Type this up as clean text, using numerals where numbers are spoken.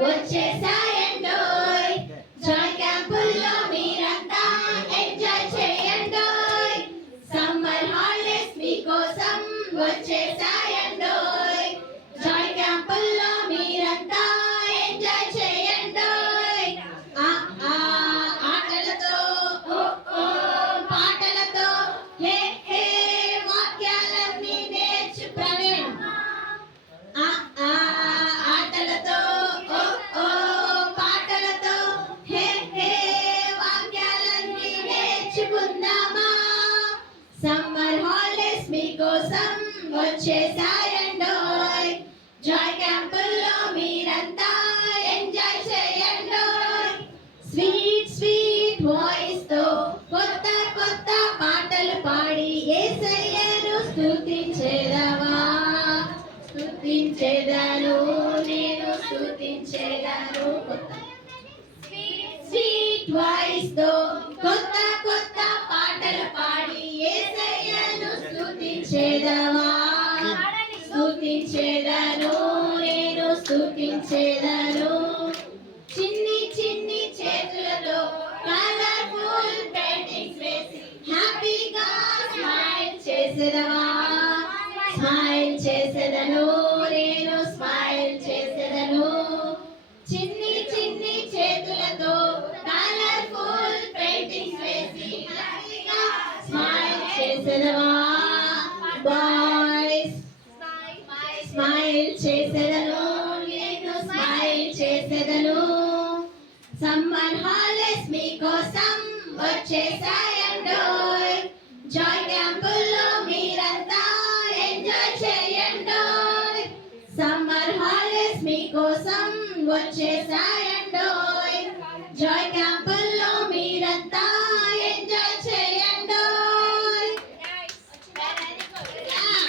వచ్చేసాయండోయ్ Joy క్యాంపుల్లో మీరంతా enjoy చేయండోయ్ summer holidays మీకోసం వచ్చేసాయండోయ్ Joy క్యాంపుల్లో మీరంతా ఎంజాయ్ చేయండోయ్ ఆటలతో పాటలతో హే హే వాక్యాలన్నీ నేర్చు ప్రవీణ్ ఆటలతో పాటలతో హే హే వాక్యాలన్నీ నేర్చుకుందామా సమ్మర్ హాలిడేస్ మీకోసం వచ్చేసాయండోయ్ జాయ్ క్యాంపుల్లో మీరంతా ఎంజాయ్ చేయండోయ్ స్వీట్ స్వీట్ వాయిస్ తో కొత్త కొత్త పాటలు పాడి యేసయ్యను స్తుతించేదవా స్తుతించేదను నేను స్తుతించేదను స్వీట్ వాయిస్ తో కొత్త కొత్త పాటలు పాడి యేసయ్యను స్తుతించేదవా స్తుతించేదను నేను స్తుతించేదను చిన్ని చిన్ని చేతులతో కలర్ఫుల్ పెయింటింగ్స్ వేసి హ్యాపీగా స్మైల్ చేసేదవా స్మైల్ చేసేదను నేను స్మైల్ చేసేదను చిన్ని చిన్ని చేతులతో కలర్ఫుల్ పెయింటింగ్స్ వేసి హ్యాపీగా స్మైల్ చేసేదవా బాయ్స్ స్మైల్ చేసేదను నేను స్మైల్ చేసేదను సమ్మర్ హాలిడేస్ మీకోసం వచ్చేసాయండోయ్ జాయ్ క్యాంపుల్లో మీరంతా ఎంజాయ్ చేయండోయ్ సమ్మర్ హాలిడేస్ మీకోసం వచ్చేసాయండోయ్